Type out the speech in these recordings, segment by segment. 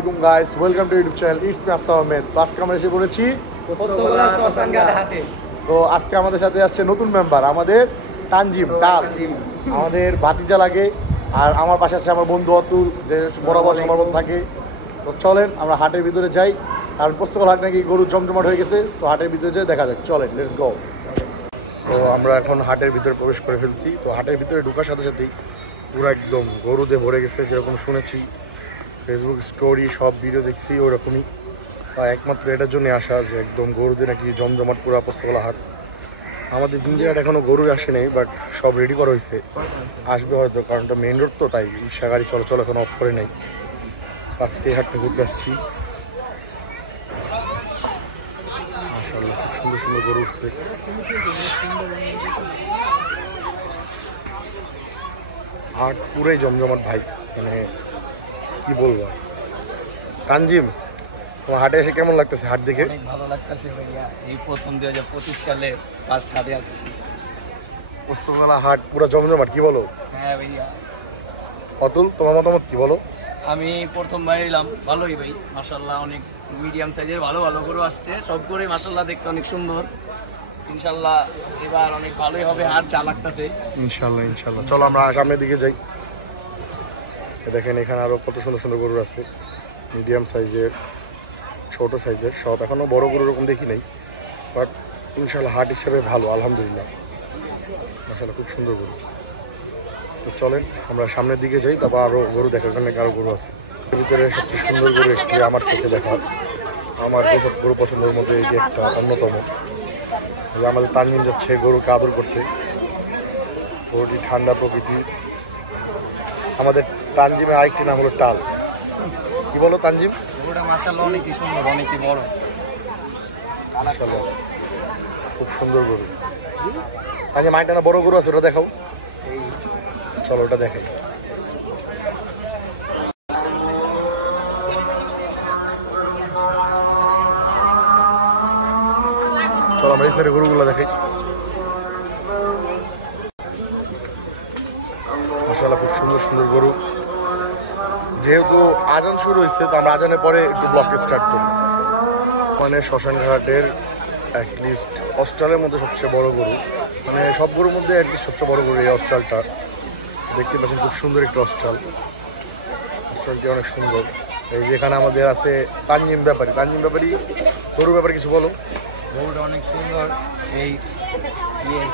আলাইকুম guys, welcome to YouTube channel it's me Aftab Ahmed. তো আজকে আমরা এসে বলেছি পোস্তগোলা শ্মশানঘাট হাটে। তো আজকে আমাদের সাথে আসছে নতুন মেম্বার আমাদের তানজিম টাল, আমাদের ভাতিজা লাগে। আর আমার পাশে আছে আমার বন্ধু অতুল, যে বরাবর আমার মতো থাকে। তো চলেন আমরা হাটের ভিতরে যাই, কারণ পোস্তগোলা হাট নাকি গরু জমজমাট হয়ে গেছে। তো হাটের ভিতরে যাই, দেখা যাক, চলেন লেটস গো। তো আমরা এখন হাটের ভিতরে প্রবেশ করে ফেলছি। তো হাটের ভিতরে ঢোকার সাথে সাথেই পুরো একদম গরুতে ভরে গেছে, যেরকম শুনেছি ফেসবুক স্টোরি সব ভিডিও দেখছি ওরকমই। একমাত্র এটার জন্য আসা যে একদম গরুদের নাকি জমজমাট পুরো পোস্তগোলা হাট। আমাদের জিঞ্জিরাট এখনও গরু আসে নেই, বাট সব রেডি করা হয়েছে, আসবে হয়তো, কারণ এটা মেন রোড তো, তাই রিক্সা গাড়ি চলাচল এখন অফ করে নেই। আজকে এই হাটটা ঘুরতে আসছি। মাশাআল্লাহ খুব সুন্দর সুন্দর গরু উঠছে। হাট পুরাই জমজমাট ভাই, মানে কি বলবো। তানজিম, তোমার হাটে এসে কেমন লাগতেছে? হাট দেখে অনেক ভালো লাগতেছে ভাইয়া। এই প্রথম 2025 সালে ফার্স্ট হাটে আসছি। পোস্তগোলা হাট পুরো জমজমাট, কি বলো? হ্যাঁ ভাইয়া। অতুল, তোমার মতামত কি বলো? আমি প্রথমবার এলাম, ভালোই ভাই মাশাআল্লাহ। অনেক মিডিয়াম সাইজের ভালো ভালো গরু আসছে, সব গরুই মাশাআল্লাহ দেখতে অনেক সুন্দর। ইনশাআল্লাহ এবার অনেক ভালোই হবে হাট, যা লাগতেছে। ইনশাআল্লাহ ইনশাআল্লাহ। চলো আমরা সামনের দিকে যাই। দেখেন এখানে আরো কত সুন্দর সুন্দর গরু আছে, মিডিয়াম সাইজের, ছোট সাইজের, সব। এখনো বড় গরু এরকম দেখি নাই, বাট ইনশাআল্লাহ হাট হিসেবে ভালো, আলহামদুলিল্লাহ। মাশাআল্লাহ খুব সুন্দর গরু। তো চলেন আমরা সামনের দিকে যাই, তারপর আরো গরু দেখার জন্য আরো গরু আছে। এর ভিতরে সবচেয়ে সুন্দর গরু একটি আমার চোখে দেখা, আমার যেসব গরু পছন্দের মধ্যে এই যে একটা অন্যতম। আমাদের তানজিম যাচ্ছে গরুকে আদর করতে। গরুটি ঠান্ডা প্রকৃতি। আমাদের তানজিমের আরেকটি নাম হলো টাল। কি বলো তানজিম? গরুটা মাশাআল্লাহ অনেকই সুন্দর, অনেকই বড়। মাশাআল্লাহ খুব সুন্দর গরু। তানজিম আরেকটা না বড় গরু আছে, ওটা দেখাও। চলো ওটা দেখাই। চলো আমরা এই সাইডে গরুগুলো দেখাই। মাশাআল্লাহ খুব সুন্দর সুন্দর গরু। যেহেতু আজান শুরু হয়েছে, তো আমরা আজানের পরে একটু ব্লগটা স্টার্ট করি। মানে শ্মশানঘাটের অ্যাটলিস্ট অস্ট্রালের মধ্যে সবচেয়ে বড় গরু, মানে সব গরুর মধ্যে অ্যাটলিস্ট সবচেয়ে বড় গরু এই অস্ট্রালটা। দেখতে পাচ্ছেন খুব সুন্দর একটা অস্ট্রাল। অস্ট্রালটি অনেক সুন্দর। এই যেখানে আমাদের আছে তানজিম ব্যাপারী। তানজিম ব্যাপারী, গরুর ব্যাপারে কিছু বলো। গরুটা অনেক সুন্দর। এই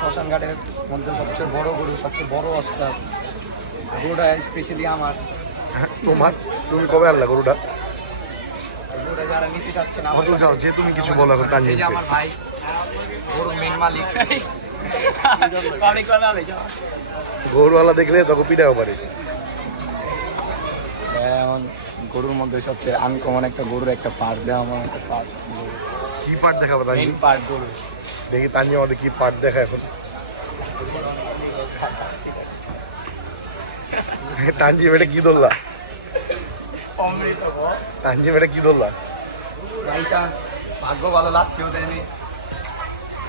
শ্মশানঘাটের মধ্যে সবচেয়ে বড় গরু, সবচেয়ে বড় অস্ট্রাল। গরুটা স্পেশালি আমার। তোমার? তুমি কবে আনলা গরুটা? গরুটা যারা নিতে চাচ্ছে না, যে তুমি কিছু বলো এখন তানজিম। এই যে আমার ভাই, গরুর মেন মালিক। গরুওয়ালা দেখলে তখন পিটাও পারে। এখন গরুর মধ্যে সবচেয়ে আনকমন একটা গরুর একটা পার্ট দেওয়া, আমার একটা পার্ট। কি পার্ট দেখাবো তানজিম? মেন পার্ট গরু। দেখি তানজিম আমাদের কি পার্ট দেখা এখন। তানজিম এটা কি ধরলা? তানজিম এটা কি ধরলা? ভাগ্য ভালো লাগছেও দেয়নি,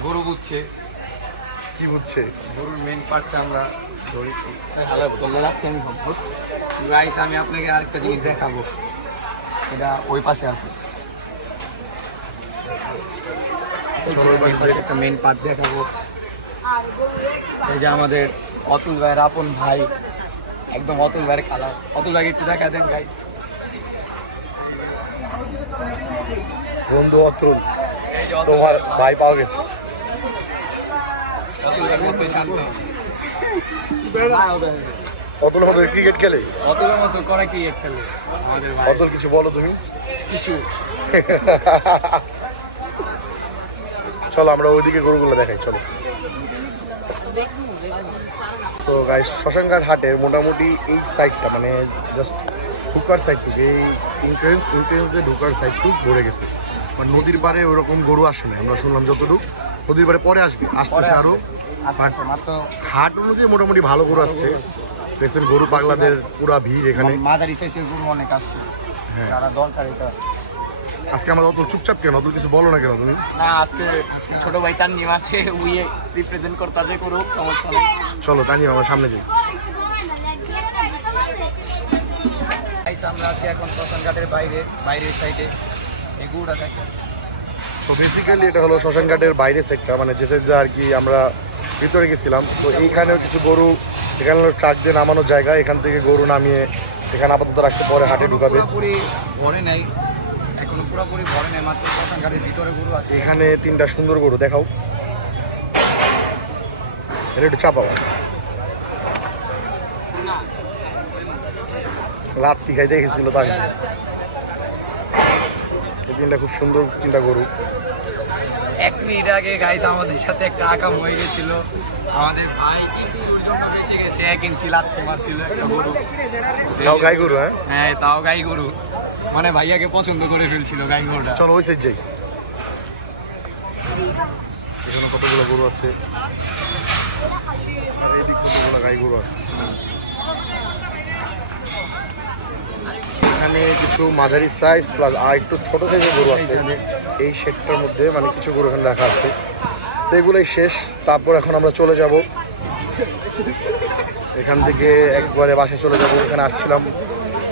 গরু বুঝছে। কি বুঝছে? গরুর মেন পার্টটা আমরা ধরেছি। হালার বোতলে রাখতে আমি ভাববো। গাইস, আমি আপনাকে আরেকটা জিনিস দেখাবো, এটা ওই পাশে আছে। একটা মেন পার্ট দেখাবো। এই যে আমাদের অতুল ভাইয়ের আপন ভাই, একদম অতুল ভাইয়ের কালার। অতুল ভাইকে একটু দেখা দেন গাইস। বন্ধু অতুল, তোমার ভাই পাওয়া গেছে। অতুল ভাইয়ের মতোই শান্ত। অতুলের মতো ক্রিকেট খেলে? অতুলের মতো করে ক্রিকেট খেলে আমাদের ভাই। অতুল কিছু বলো তুমি। কিছু চলো আমরা ওইদিকে গরুগুলো দেখাই, চলো। তো গাইস, শ্মশানঘাট হাটের মোটামুটি এই সাইডটা, মানে জাস্ট ঢুকার সাইডটুকু, এই ইন্ট্রেন্স দিয়ে ঢুকার সাইডটুক ভরে গেছে। মানে নদীর পাড়ে ওরকম গরু আসে না, আমরা শুনলাম যতটুকু। নদীর পাড়ে পরে আসবে, আসতেছে আরো। হাট অনুযায়ী মোটামুটি ভালো গরু আসছে। দেখছেন গরু পাগলাদের পুরা ভিড় এখানে। মাঝারি সাইজের গরু অনেক আসছে, যারা দরকার এটা। আজকে আমাদের অত চুপচাপ কেন? অত কিছু বলো না কেন তুমি? না, আজকে ছোট ভাই তার নিয়ম আছে, উইয়ে রিপ্রেজেন্ট করতে আছে, করুক, সমস্যা নেই। চলো তানি আমার সামনে যাই। গাইস আমরা আছি এখন শ্মশানঘাটের বাইরের সাইডে এই গরুটা দেখে। তো বেসিক্যালি এটা হলো শ্মশানঘাটের বাইরে সেক্টর, মানে যে সাইডে আর কি আমরা ভিতরে গেছিলাম। তো এইখানেও কিছু গরু, এখানে হলো ট্রাক দিয়ে নামানোর জায়গা, এখান থেকে গরু নামিয়ে এখানে আপাতত রাখতে, পরে হাটে ঢুকাবে। পুরোপুরি ভরে নেই, এখনো পুরোপুরি ভরে নেই, মাত্র শ্মশানঘাটের ভিতরে গরু আছে। এখানে 3টা সুন্দর গরু দেখাও, এটা একটু চাপাও, লাত্তি খাইতে গেছিল তাই। এই 3টা খুব সুন্দর 3টা গরু। 1 মিনিট আগে গাইস আমাদের সাথে একটা আকাম হয়ে গেছিল, আমাদের ভাই কিন্তু ওর জন্য বেঁচে গেছে। 1 ইঞ্চি লাথি মারছিল একটা গরু, তাও গাই গরু। হ্যাঁ হ্যাঁ তাও গাই গরু, মানে ভাইয়াকে পছন্দ করে ফেলছিল গাই গরুটা। চলো ওই সাইড যাই, এখানে কতগুলো গরু আছে, আর এই দিক কতগুলো গাই গরু আছে। এখানে কিছু মাঝারি সাইজ প্লাস আর একটু ছোট সাইজের গরু আছে এই শেডটার মধ্যে, মানে কিছু গরু এখানে রাখা আছে। তো এগুলোই শেষ, তারপর এখন আমরা চলে যাব এখান থেকে, একবারে বাসায় চলে যাব। এখানে আসছিলাম,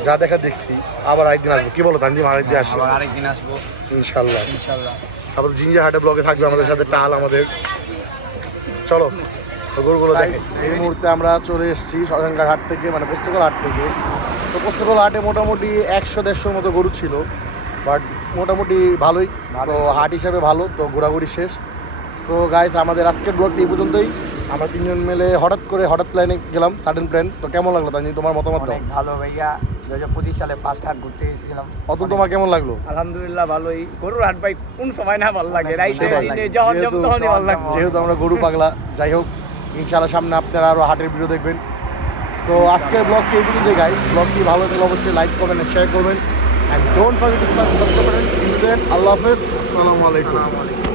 যা দেখা দেখছি, আবার আরেকদিন আসবো। কি বলো তানজিম, আরেকদিন আসবো? আবার আরেকদিন আসবো ইনশাল্লাহ। ইনশাল্লাহ। তারপর জিঞ্জার হাটে ব্লগে থাকবে আমাদের সাথে টাল আমাদের। চলো গরুগুলো দেখে। এই মুহূর্তে আমরা চলে এসেছি শ্মশানঘাট হাট থেকে, মানে পুস্তকল হাট থেকে। তো পুস্তকল হাটে মোটামুটি 100-150 মতো গরু ছিল, বাট মোটামুটি ভালোই, তো হাট হিসাবে ভালো। তো ঘোরাঘুরি শেষ। সো গাইস, আমাদের আজকের ব্লগটি এই পর্যন্তই। আমরা 3জন মিলে হঠাৎ প্ল্যানে গেলাম, সাডেন প্ল্যান। তো কেমন লাগলো তানজিম, তোমার মতামত দাও। অনেক ভালো ভাইয়া, 2025 সালে ফার্স্ট হাট ঘুরতে এসেছিলাম। অতুল, তোমার কেমন লাগলো? আলহামদুলিল্লাহ ভালোই। গরুর হাট ভাই কোন সময় না ভালো লাগে, রাইতে সেটাই। দিনে যখন তখনই ভালো লাগে। যেহেতু আমরা গরু পাগলা, যাই হোক ইনশাআল্লাহ সামনে আপনারা আরও হাটের ভিডিও দেখবেন। সো আজকের ব্লগটি এই পর্যন্তই গাইস। ব্লগটি ভালো থাকলে অবশ্যই লাইক করবেন, শেয়ার করবেন, and don't forget to subscribe button. আল্লাহ হাফেজ, আসসালামু আলাইকুম।